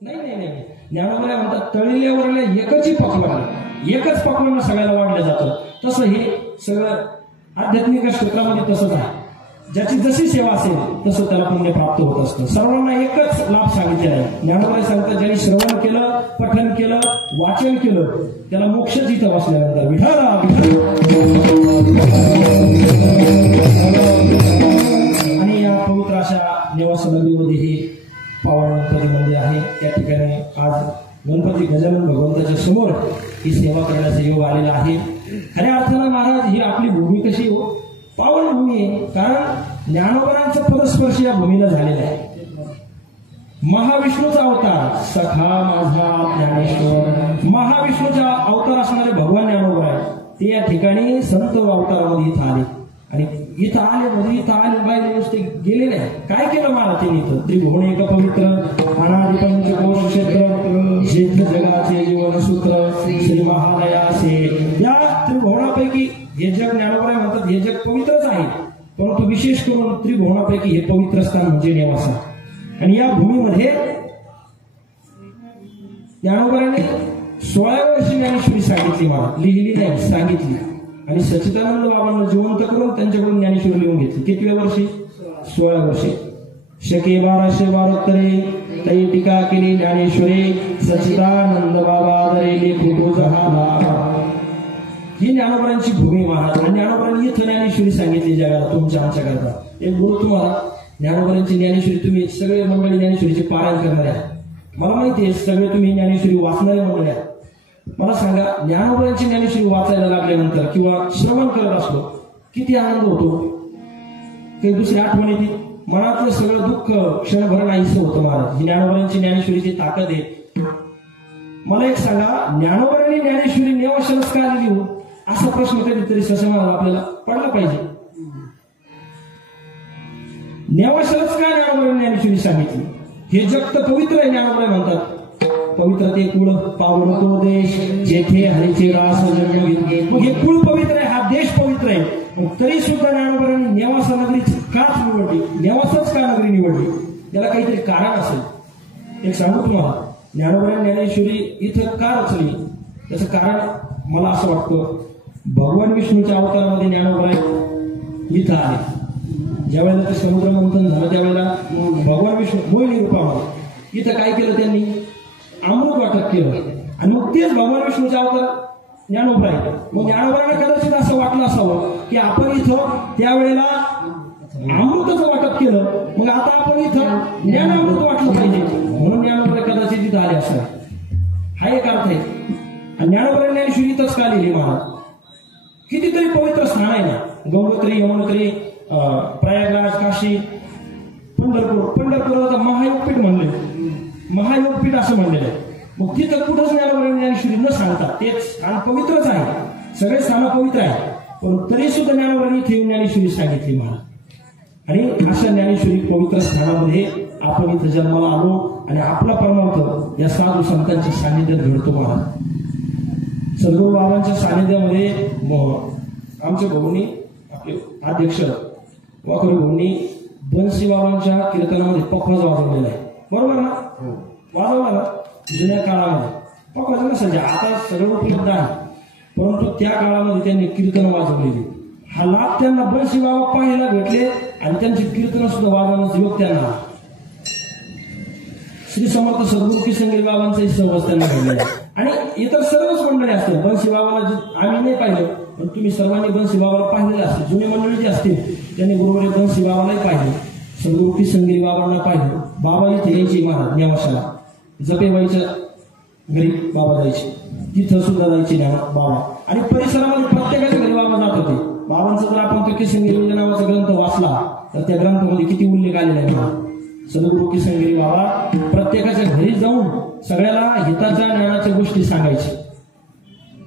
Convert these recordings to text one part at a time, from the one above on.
नाही नाही नाही, ज्ञानोबा म्हणतात तळलेल्यावर एकच पकवान, एकच पकवान सगळ्याला वाढलं जातं. तसं हे सगळं आध्यात्मिक क्षेत्रामध्ये तसंच आहे. ज्याची जशी सेवा असेल तसं त्याला पुण्य प्राप्त होत असतं. सर्वांना एकच लाभ सांगितलेला आहे. ज्ञानोबा सांगतात ज्यांनी श्रवण केलं, पठन केलं, वाचन केलं त्याला मोक्ष जिथं बसल्यानंतर विठाला आणि या पवित्र अशा निवास नगरीमध्ये हे पावन गणपती मंदिर आहे. त्या ठिकाणी आज गणपती गजानन भगवंताच्या समोर ही सेवा करण्याचा योग आलेला आहे. खऱ्या अर्थानं महाराज ही आपली भूमी कशी हो, पावन भूमी आहे. कारण ज्ञानोबांचा पदस्पर्श या भूमीला झालेला आहे. महाविष्णूचा अवतार सखा माझा ज्ञानेश्वर, महाविष्णूचा अवतार असणारे भगवान ज्ञानोबा आहे. ते या ठिकाणी संत अवतारामध्ये इथं आले आणि इथं आले बाहेर नुसते गेले नाही. काय केलं महाराज त्यांनी इथं त्रिभुवन एक पवित्र अनादि पंचकोश क्षेत्र जेठ जगाचे जीवनसूत्र श्री महादयासे. या त्रिभुवनापैकी हे जग ज्ञानोबा म्हणतात हे जग पवित्रच आहे, परंतु विशेष करून त्रिभुवनापैकी हे पवित्र स्थान म्हणजे नेवासा. आणि या भूमीमध्ये ज्ञानोबाने 16व्या वर्षी ज्ञानेश्वरी सांगितली, मला लिहिली नाही सांगितली. आणि सच्चिदानंद बाबांना जिवंत करून त्यांच्याकडून ज्ञानेश्वरी लिहून घेतली. कितव्या वर्षी? 16व्या वर्षी. शके 1272 तै टीका केली ज्ञानेश्वरी सच्चिदानंद बाबा दरेले कुटो जहाला. ही ज्ञानोबांची भूमी महाराज. आणि ज्ञानोबांनी इथं ज्ञानेश्वरी सांगितली जगाला तुमच्या आमच्या करता. एक गुरु तुम्हाला ज्ञानोबांची ज्ञानेश्वरी तुम्ही सगळे मंडळी ज्ञानेश्वरीचे पारायण करणारे आहे. मला माहिती आहे सगळे तुम्ही ज्ञानेश्वरी वाचणारे मंडळी आहे. मला सांगा ज्ञानोबांची ज्ञानेश्वरी वाचायला लागल्यानंतर किंवा श्रवण करत असलो किती आनंद होतो, काही दुसरी आठवण येते, मनातलं सगळं दुःख क्षणभर नाहीसं होतं महाराज. ही ज्ञानोबांची ज्ञानेश्वरीची ताकद आहे. मला एक सांगा ज्ञानोबांनी ज्ञानेश्वरी नेवाशालाच का लिहिली हो, असा प्रश्न कधीतरी ससमाला आपल्याला पडला पाहिजे. नेवाशालाच का ज्ञानोबांनी ज्ञानेश्वरी सांगितली? हे जग तर पवित्र आहे. ज्ञानोबा म्हणतात पवित्र ते कुळ पावन तो देश जेथे हरीचे रास जन्म घेतले. मग हे कुळ पवित्र आहे, हा देश पवित्र आहे. मग तरी सुद्धा ज्ञानोबांनी नेवासा नगरी काच निवडली, नेवासाच का नगरी निवडली? त्याला काहीतरी कारण असेल. एक सांगू तुम्हाला, ज्ञानोबांनी ज्ञानेश्वरी इथं का रचली त्याचं कारण मला असं वाटतं भगवान विष्णूच्या अवतारामध्ये ज्ञानोबा इथं आले. ज्यावेळेला ते समुद्र मंथन झालं त्यावेळेला भगवान विष्णू मोहिनी रूपामध्ये इथं काय केलं त्यांनी अमृत वाटप केलं. आणि मग तेच भगवान विष्णूचा अवतार ज्ञानोबा आहे. मग ज्ञानोबांना कदाचित असं वाटलं असावं की आपण इथं त्यावेळेला अमृताचं वाटप केलं, मग आता आपण इथं ज्ञानामृत वाटलं पाहिजे म्हणून ज्ञानोबा कदाचित इथं आले असं. हा एक अर्थ आहे. आणि ज्ञानोबा ज्ञानेश्वरी इथंच का लिहिली महाराज? कितीतरी पवित्र स्थान आहे ना, गंगोत्री, यमुनोत्री, प्रयागराज, काशी, पंढरपूर महायोगपीठ म्हणले, महायोगपीठ असं म्हणलेलं आहे. मग तिथं कुठंच ज्ञानोबा ज्ञानेश्वरी न सांगता तेच स्थान पवित्रच आहे, सगळे स्थान पवित्र आहे, पण तरी सुद्धा ज्ञानोबांनी इथे ज्ञानेश्वरी सांगितली मला. आणि अशा ज्ञानेश्वरी पवित्र स्थानामध्ये आपण इथं जन्माला आलो आणि आपला परमार्थ या साधू संतांच्या सानिध्यात घडतो महाराज. सद्गुरू बाबांच्या सानिध्यामध्ये आमच्या भाऊनी आपले अध्यक्ष वाकरी भाऊनी बन्सी बाबांच्या कीर्तनामध्ये पखवाज वाजवलेला आहे. बरोबर ना? वाजवला ना? जुन्या काळामध्ये पखवाज नसायचे, आता सगळं उपलब्ध आहे, परंतु त्या काळामध्ये त्यांनी कीर्तन वाजवलेली. हा लाभ त्यांना बन्सी बाबा पाहायला भेटले आणि त्यांची कीर्तन सुद्धा वाजवण्याचा योग त्यांना श्री समर्थ सद्गुरू किसनगिरी बाबांचाही सहवास त्यांना घडलेला. आणि इतर सर्वच मंडळी असतील. बन्सी बाबाला आम्ही नाही पाहिलं, पण तुम्ही सर्वांनी बन्सी बाबाला पाहिलेलं असतील. जुने मंडळी जे असतील त्यांनी बरोबर बन्सी बाबालाही पाहिलं, सद्गुरू किसनगिरी बाबांना पाहिलं. बाबा इथे यायची महाराज नेवाशाला, जपेबाईच्या घरी बाबा जायचे, तिथं सुद्धा जायचे बाबा. आणि परिसरामध्ये प्रत्येकाच्या घरी बाबा जात होते. बाबांचा जर आपण तो किसनगिरी नावाचा ग्रंथ वाचला तर त्या ग्रंथामध्ये किती उल्लेख आलेला आहे. सद्गुरू किसनगिरी बाबा प्रत्येकाच्या घरी जाऊन सगळ्याला हिताच्या ज्ञानाच्या गोष्टी सांगायचे.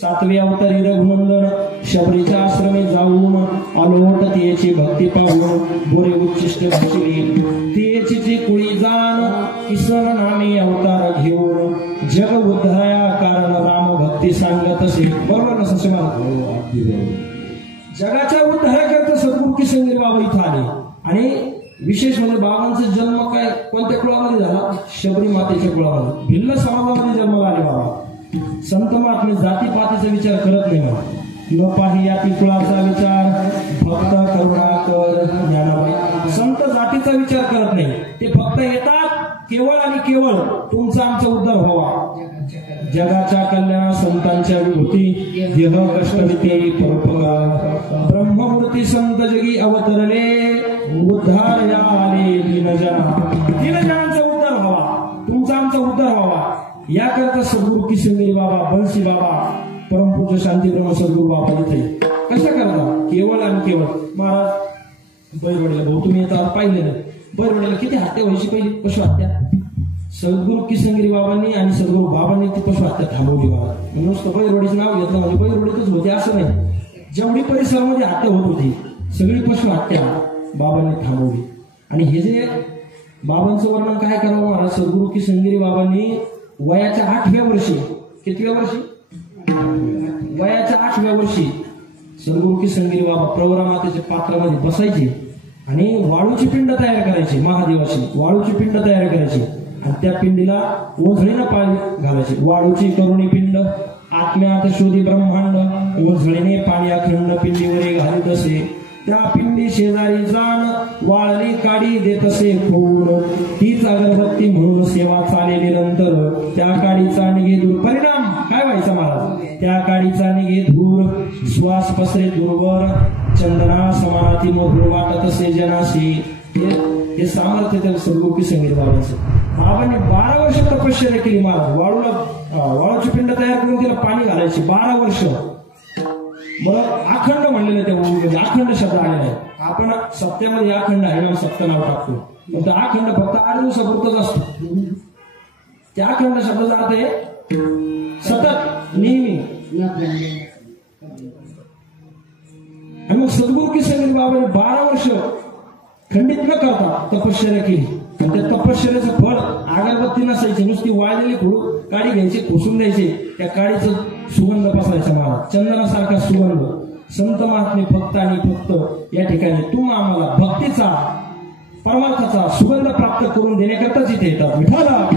7वे अवतारी रघुनंदन शबरीच्या आश्रमे जाऊन अलोट तेची भक्ती पाहून बोरे उच्चिष्ट भाषिली तेची कुळी जाण किसन नामे अवतार घेऊन जग उद्धाया कारण राम भक्ती सांगत असे. बरोबर ना सशमा? जगाच्या उद्धाराकरता सद्गुरू किसनगिरी बाबा इथं आले आणि विशेष म्हणजे बाबांचा जन्म काय कोणत्या कुळामध्ये झाला? शबरी मातेच्या कुळामध्ये. भिल्ल समाजामध्ये जन्म झाले बाबा. संत महात्मे जातीपातीचा विचार करत नाही बाबा. न पाहिया ती कुळाचा विचार फक्त करुणाकर ज्ञानाबाई. संत जातीचा विचार करत नाही. ते फक्त येतात केवळ आणि केवळ तुमचा आमचा उद्धार व्हावा. जगाच्या कल्याण संतांच्या विभूती देह कष्टविते परोपकार ब्रह्ममूर्ती संत जगी अवतरले उद्धार या आले दीनजनांचा उद्धार व्हावा. तुमचा आमचा उद्धार व्हावा याकरता सद्गुरू किशनगिरी बाबा, बंसी बाबा, परमपूज्य शांती ब्रह्म सद्गुरू बाबा इथे कशा करता? केवळ आणि केवळ. महाराज बैरवडीला भाऊ तुम्ही आता पाहिलेलं बैरवडीला किती हत्या व्हायची पहिली पशु हत्या. सद्गुरू किशनगिरी बाबांनी आणि सद्गुरू बाबांनी ती पशु हत्या थांबवली बाबा. नुसतं बैरवडीचं नाव घेतलं म्हणजे बैरवडीतच होते असं नाही. जेवढी परिसरामध्ये हत्या होत होती सगळी पशु हत्या बाबांनी थांबवली. आणि हे जे बाबांचं वर्णन काय करावं महाराज? सद्गुरू किशनगिरी बाबांनी वयाच्या 8व्या वर्षी, कितव्या वर्षी? वयाच्या 8व्या वर्षी सद्गुरू किशनगिरी बाबा प्रवरामातेच्या पात्रामध्ये बसायचे आणि वाळूची पिंड तयार करायची. महादेवाची वाळूची पिंड तयार करायची आणि त्या पिंडीला ओझळीनं पाणी घालायचे. वाळूची करुणी पिंड आत्म्यात शोधी ब्रह्मांड ओझळीने पाणी अखंड पिंडीवरे घालीत असे. त्या पिंडी शेजारी जाण वाळली काडी देत असे फूल. तीच अगरबत्ती म्हणून सेवा चाले निरंतर. त्या काडीचा निघे दूर परिणाम काय व्हायचा महाराज? त्या काडीचा निघे धूर श्वास पसरे दूरवर चंदना समानाती मधुर वाटत असे जनाशी. हे सामर्थ्य त्या सद्गुरू किशनगिरी बाबांचं. बाबांनी 12 वर्ष तपश्चर्या केली महाराज. वाळूची पिंड तयार करून तिला पाणी घालायची 12 वर्ष. मग अखंड म्हणलेलं त्या म्हणजे अखंड शब्द आलेला आहे. आपण सत्यामध्ये अखंड हरिनाम सत्य नाव टाकतो पण त्या अखंड फक्त 8 दिवसापुरतच असतो. त्या अखंड शब्दाचा अर्थ आहे सतत नेहमी. आणि मग सद्गुरू किशनगिरी बाबांनी 12 वर्ष खंडित न करता तपश्चर्या केली. आणि त्या तपश्चर्याचं फळ अगरबत्ती नसायची, नुसती वाळलेली काडी घ्यायची, खोसून द्यायचे. त्या काडीचं सुगंध पसरायचा महाराज, चंदनासारखा सुगंध. संत महात्मे फक्त आणि फक्त या ठिकाणी तुम आम्हाला भक्तीचा परमार्थाचा सुगंध प्राप्त करून देण्याकरताच इथे येतात. विठाला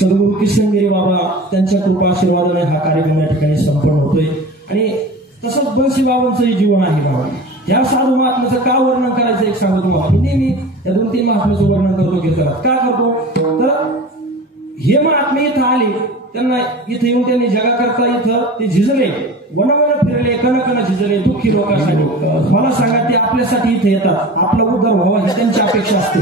सद्गुरू किशनगिरी बाबा त्यांच्या कृपा आशीर्वादाने हा कार्यक्रम या ठिकाणी संपन्न होतोय. आणि तसंच बंसी बाबांचंही जीवन आहे बाबा. या साधू महात्म्याचं का वर्णन करायचं एक सांगतो तुम्हाला. मी नेहमी या 2-3 महात्म्याचं वर्णन करतो कीर्तनात. का करतो तर हे महात्मे इथं आले, त्यांना इथे येऊन त्यांनी जगाकरता इथं ते झिजले, वनवन फिरले, कणकण झिजले दुःखी लोकांसाठी. मला सांगा ते आपल्यासाठी इथे येतात, आपला उद्धार व्हावा ही त्यांची अपेक्षा असते.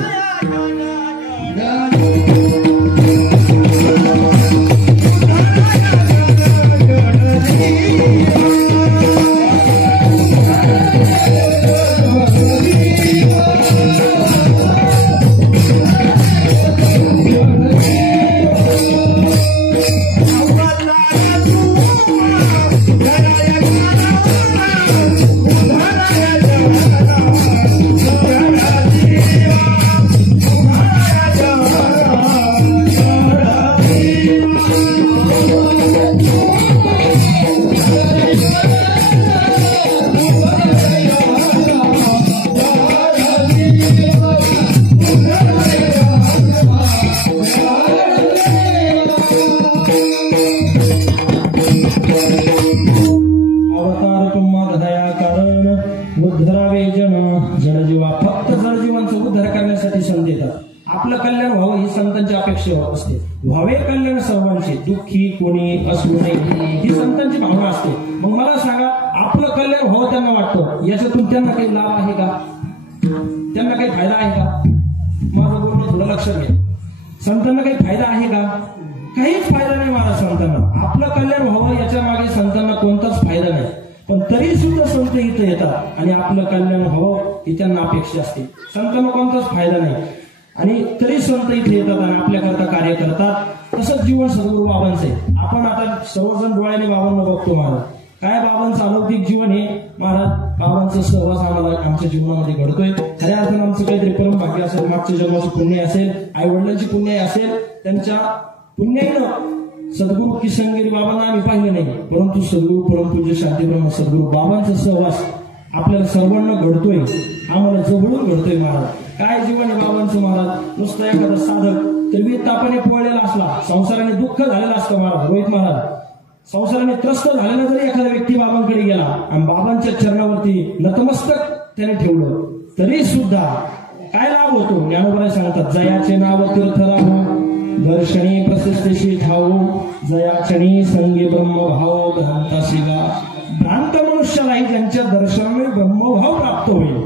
आपलं कल्याण व्हावं ही संतांची अपेक्षा असते. व्हावे कल्याण सर्वांचे, दुःखी कोणी असू नये ही संतांची भावना असते. मग मला सांगा आपलं कल्याण व्हावं त्यांना वाटतं, याच्यातून त्यांना काही लाभ आहे का? त्यांना काही फायदा आहे का? माझं बोलणं थोडं लक्षात घ्या. संतांना काही फायदा आहे का? काहीच फायदा नाही महाराज संतांना. आपलं कल्याण व्हावं याच्या मागे संतांना कोणताच फायदा नाही. पण तरी सुद्धा संत इथं येतात आणि आपलं कल्याण व्हावं ही त्यांना अपेक्षा असते. संतांना कोणताच फायदा नाही आणि तरी संत इथे येतात आणि आपल्याकरता कार्य करतात. तसंच जीवन सद्गुरू बाबांचं आहे. आपण आता सर्वजण डोळ्याने बाबांना बघतो महाराज. काय बाबांचं अलौकिक जीवन आहे महाराज. बाबांचं सहवास आम्हाला आमच्या जीवनामध्ये घडतोय. खऱ्या अर्थानं आमचं काहीतरी परम भाग्य असेल, मागच्या जन्माची पुण्य असेल, आई वडिलांची पुण्य असेल, त्यांच्या पुण्याईनं सद्गुरू किशनगिरी बाबांना आम्ही पाहिलं नाही, परंतु सद्गुरू परमपूज्य शांतीब्रह्म सद्गुरू बाबांचा सहवास आपल्याला सर्वांना घडतोय, आम्हाला जवळून घडतोय महाराज. काय जीवन आहे बाबांचं महाराज. नुसतं एखादा साधक तर तापाने पोळलेला असला, संसाराने दुःख झालेलं असतं महाराज. रोहित महाराज, संसाराने त्रस्त झालेला जरी एखादा व्यक्ती बाबांकडे गेला आणि बाबांच्या चरणावरती नतमस्तक त्याने ठेवलं तरी सुद्धा काय लाभ होतो. ज्ञानोबा सांगतात, जयाचे नाव तीर्थ राहो, दर्शनी प्रशस्तीशी ठाऊ, जयाचनी संगी ब्रह्मभाव भ्रांतासी गा. भ्रांत मनुष्यालाही त्यांच्या दर्शनाने ब्रह्मभाव प्राप्त होईल,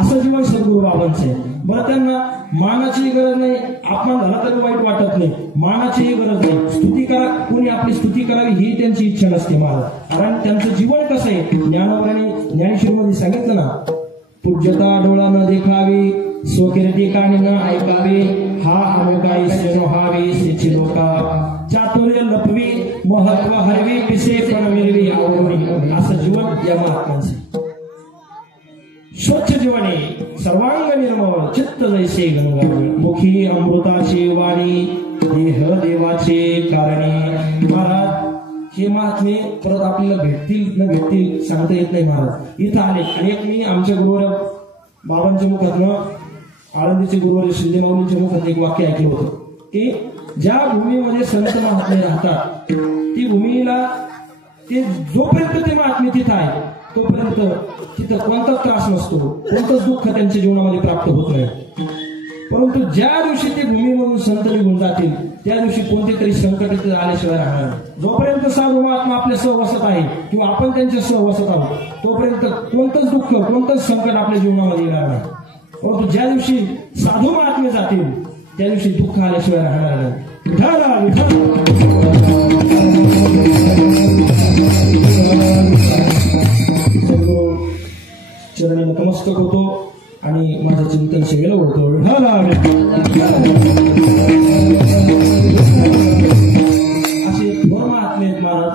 असं जीवन सद्गुरू बाबांचं आहे. बरं, त्यांना मानाची गरज नाही, अपमान झाला तरी वाईट वाटत नाही, मानाचीही गरज नाही. स्तुती करा, कोणी आपली स्तुती करावी ही त्यांची इच्छा नसते महाराज. कारण त्यांचं जीवन कसं आहे, ज्ञानोबाने ज्ञानेश्वरीमध्ये सांगितलं ना, पूज्यता डोळा न देखावी, स्वकीर्ती कानी न ऐकावी, हा अमुकाई सेनो हावी सेची लोका, चातुर्य लपवी महत्व हरवी पिसे पण मिरवी आवडवी. असं जीवन या महात्म्यांचे. स्वच्छ जीवने सर्वांग निर्मळ, चित्त जैसे गंगाजळ, मुखी अमृताची वाणी, देह देवाचे कारणे. महाराज, हे महात्मे परत आपल्याला भेटतील न भेटतील सांगता येत नाही महाराज. इथं आले आणि एक मी आमच्या गुरुवर बाबांच्या मुखातनं, आळंदीचे गुरुवर शिंदे माऊलींच्या मुखात एक वाक्य ऐकलं होतं की ज्या भूमीमध्ये संत महात्मे राहतात ती भूमीला ते जोपर्यंत ते महात्मे तिथं आहे तोपर्यंत तिथं कोणताच त्रास नसतो, कोणतंच दुःख त्यांच्या जीवनामध्ये प्राप्त होत नाही. परंतु ज्या दिवशी ते भूमीमधून संत निघून जातील त्या दिवशी कोणते तरी संकट तिथे आल्याशिवाय राहणार. जोपर्यंत साधू महात्मा आपल्या सहवासात आहे किंवा आपण त्यांच्या सहवासात आहोत तोपर्यंत कोणतंच दुःख, कोणतंच संकट आपल्या जीवनामध्ये येणार नाही. परंतु ज्या दिवशी साधू महात्मे जातील त्या दिवशी दुःख आल्याशिवाय राहणार नाही. विठाला चरणी नतमस्तक होतो आणि माझं चिंतन सेवेला ओढतो. असे थोर महात्मे आहेत महाराज.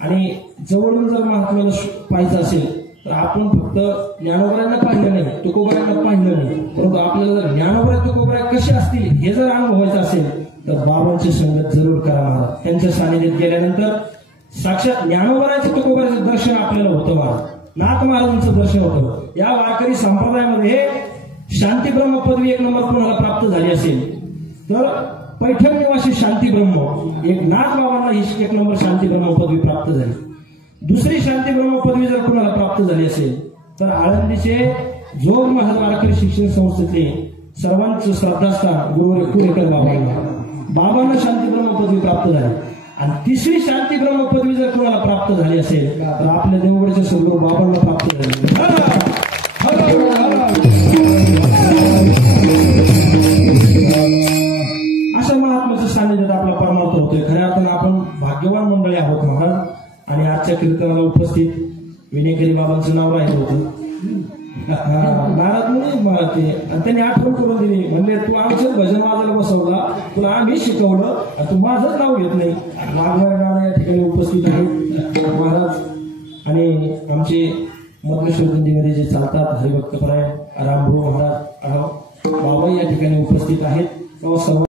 आणि जवळून जर महात्म्याला पाहायचं असेल तर आपण फक्त ज्ञानोबरांना पाहिलं नाही, तुकोबरांना पाहिलं नाही, परंतु आपल्याला जर ज्ञानोबरा तुकोबरा कसे असतील हे जर अनुभवायचं असेल तर बाबांची संगत जरूर करा महाराज. त्यांच्या सानिध्यात गेल्यानंतर साक्षात ज्ञानोबराचं तुकोबराचं दर्शन आपल्याला होतं महाराज. नाथ महाराजांचं दर्शन होतं. या वारकरी संप्रदायामध्ये शांती ब्रह्म पदवी 1 नंबर कोणाला प्राप्त झाली असेल तर पैठण निवासी शांती ब्रह्म, एक नाथ बाबांना ही 1 नंबर शांती ब्रह्म पदवी प्राप्त झाली. दुसरी शांती ब्रह्म पदवी जर कोणाला प्राप्त झाली असेल तर आळंदीचे जोग महाराज वारकरी शिक्षण संस्थेतले सर्वांचं श्रद्धास्थान गुरुवर कुरेकर बाबांना शांती ब्रह्म पदवी प्राप्त झाली. आणि तिसरी शांती ब्रह्म पदवी जर कोणाला प्राप्त झाली असेल तर आपल्या देवगडच्या सद्गुरू बाबांना प्राप्त झाली. अशा महात्म्याच्या सानिध्यात आपला परमार्थ होतोय. खऱ्या अर्थानं आपण भाग्यवान मंडळी आहोत महाराज. आणि आजच्या कीर्तनाला उपस्थित विनेकरी बाबांचं नाव राहिलं होतं. नाराज नाही मला ते, आणि त्यांनी आठवण करून दिली, म्हणले तू आमचं भजन वाजायला बसवला, तुला आम्ही शिकवलं, तू माझंच नाव घेत नाही. वाघमारे या ठिकाणी उपस्थित आहेत महाराज. आणि आमचे मधलेश्वर दिंडीमध्ये जे चालतात हरिभक्तपरायण रामभाऊ महाराज बाबा या ठिकाणी उपस्थित आहेत. सर्व